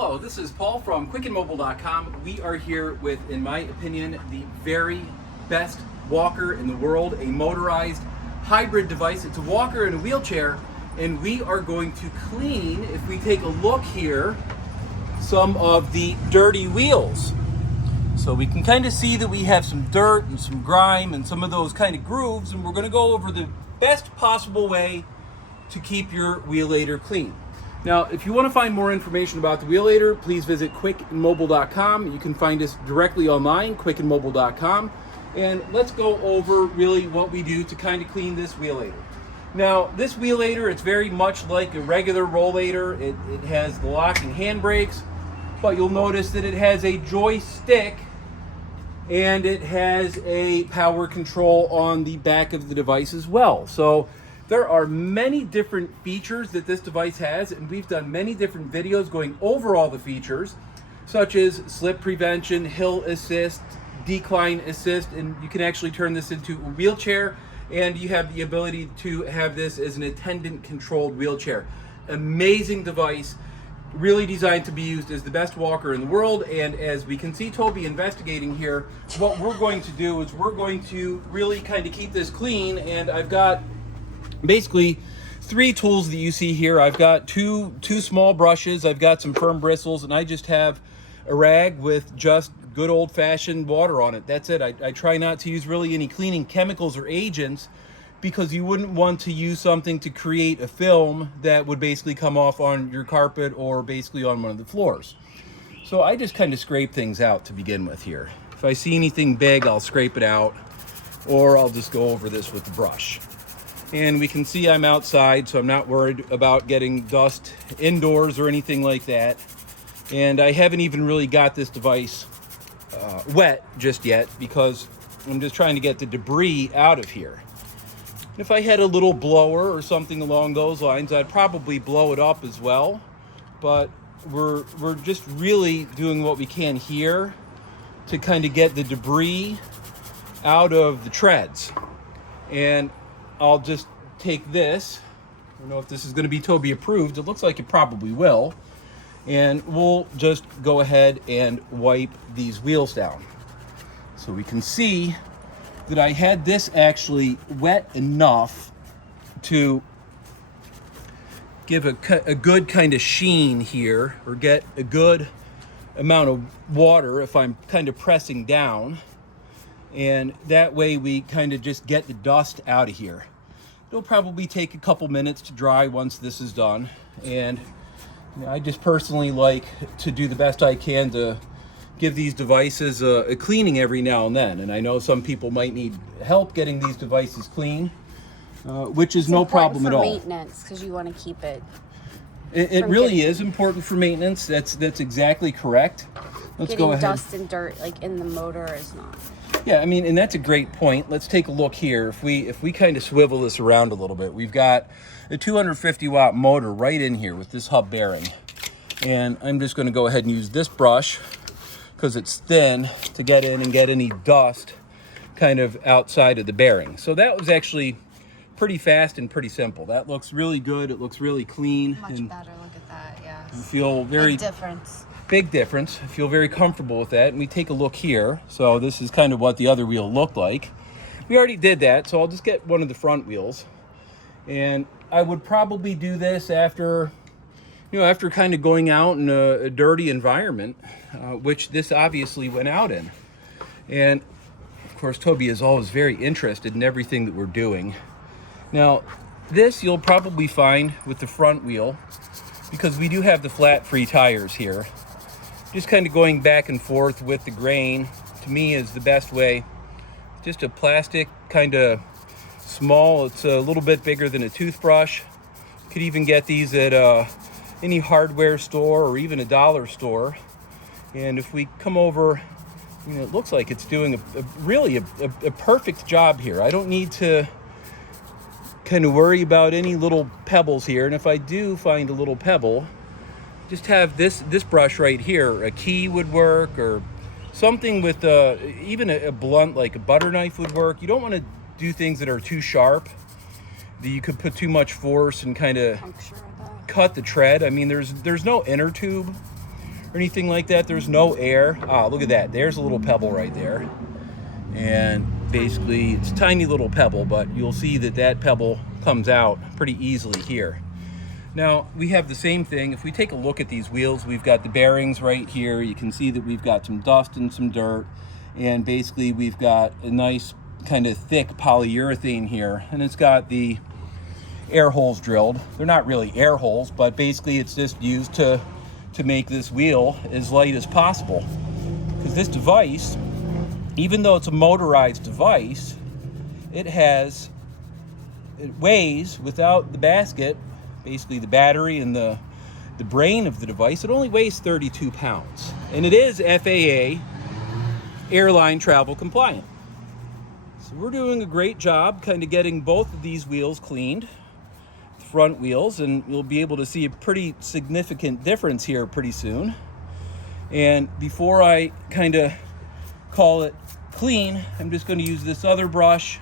Hello, this is Paul from quickandmobile.com. We are here with, in my opinion, the very best walker in the world, a motorized hybrid device. It's a walker and a wheelchair, and we are going to clean, if we take a look here, some of the dirty wheels. So we can kind of see that we have some dirt and some grime and some of those kind of grooves, and we're going to go over the best possible way to keep your Wheelator clean. Now, if you want to find more information about the Wheelator, please visit quickandmobile.com. You can find us directly online, quickandmobile.com. And let's go over really what we do to kind of clean this Wheelator. Now, this Wheelator, it's very much like a regular rollator. It has the locking handbrakes, but you'll notice that it has a joystick and it has a power control on the back of the device as well. So there are many different features that this device has, and we've done many different videos going over all the features, such as slip prevention, hill assist, decline assist, and you can actually turn this into a wheelchair, and you have the ability to have this as an attendant controlled wheelchair. Amazing device, really designed to be used as the best walker in the world. And as we can see Toby investigating here, what we're going to do is we're going to really kind of keep this clean. And I've got basically three tools that you see here. I've got two small brushes, I've got some firm bristles, and I just have a rag with just good old-fashioned water on it. That's it. I try not to use really any cleaning chemicals or agents, because you wouldn't want to use something to create a film that would basically come off on your carpet or basically on one of the floors. So I just kind of scrape things out to begin with here. If I see anything big, I'll scrape it out, or I'll just go over this with the brush. And we can see I'm outside, so I'm not worried about getting dust indoors or anything like that. And I haven't even really got this device wet just yet, because I'm just trying to get the debris out of here. If I had a little blower or something along those lines, I'd probably blow it up as well. But we're just really doing what we can here to kind of get the debris out of the treads. And I'll just take this. I don't know if this is going to be Toby approved. It looks like it probably will. And we'll just go ahead and wipe these wheels down. So we can see that I had this actually wet enough to give a good kind of sheen here, or get a good amount of water if I'm kind of pressing down. And that way we kind of just get the dust out of here. It'll probably take a couple minutes to dry once this is done. And I just personally like to do the best I can to give these devices a cleaning every now and then. And I know some people might need help getting these devices clean, which is no problem at all. It's important for maintenance, because you want to keep it. It really is important for maintenance. That's exactly correct. Let's go ahead. Getting dust and dirt like in the motor is not. Yeah, I mean, and that's a great point. Let's take a look here. If we kind of swivel this around a little bit, we've got a 250 watt motor right in here with this hub bearing. And I'm just going to go ahead and use this brush, because it's thin, to get in and get any dust kind of outside of the bearing. So that was actually pretty fast and pretty simple. That looks really good. It looks really clean. Much better. Look at that. Yes. You feel very big difference. Big difference. I feel very comfortable with that. And we take a look here. So this is kind of what the other wheel looked like. We already did that, so I'll just get one of the front wheels. And I would probably do this after kind of going out in a dirty environment, which this obviously went out in. And of course, Toby is always very interested in everything that we're doing. Now, this you'll probably find with the front wheel, because we do have the flat free tires here. Just kind of going back and forth with the grain, to me, is the best way. Just a plastic, kind of small. It's a little bit bigger than a toothbrush. You could even get these at any hardware store or even a dollar store. And if we come over, it looks like it's doing really a perfect job here. I don't need to kind of worry about any little pebbles here. And if I do find a little pebble, just have this brush right here. A key would work, or something with even a blunt like a butter knife would work. You don't want to do things that are too sharp, that you could put too much force and kind of cut the tread. I mean, there's no inner tube or anything like that. There's no air. Look at that. There's a little pebble right there. And basically it's a tiny little pebble, but you'll see that that pebble comes out pretty easily here. Now we have the same thing. If we take a look at these wheels, we've got the bearings right here. You can see that we've got some dust and some dirt, and basically we've got a nice kind of thick polyurethane here, and it's got the air holes drilled. They're not really air holes, but basically it's just used to make this wheel as light as possible. Because this device, even though it's a motorized device, it weighs, without the basket, basically the battery and the brain of the device, it only weighs 32 pounds. And it is FAA airline travel compliant. So we're doing a great job kind of getting both of these wheels cleaned, the front wheels, and you'll be able to see a pretty significant difference here pretty soon. And before I kind of call it clean, I'm just going to use this other brush,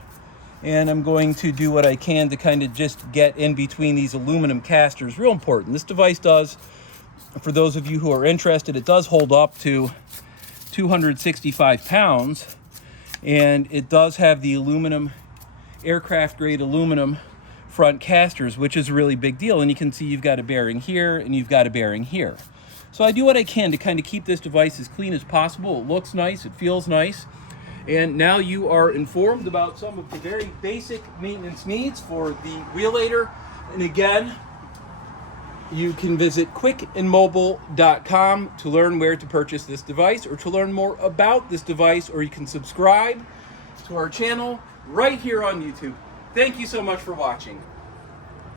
and I'm going to do what I can to kind of just get in between these aluminum casters. Real important. This device does, for those of you who are interested, it does hold up to 265 pounds, and it does have the aluminum, aircraft grade aluminum front casters, which is a really big deal. And you can see you've got a bearing here and you've got a bearing here. So I do what I can to kind of keep this device as clean as possible. It looks nice, it feels nice. And now you are informed about some of the very basic maintenance needs for the Wheelator. And again, you can visit quickandmobile.com to learn where to purchase this device, or to learn more about this device, or you can subscribe to our channel right here on YouTube. Thank you so much for watching.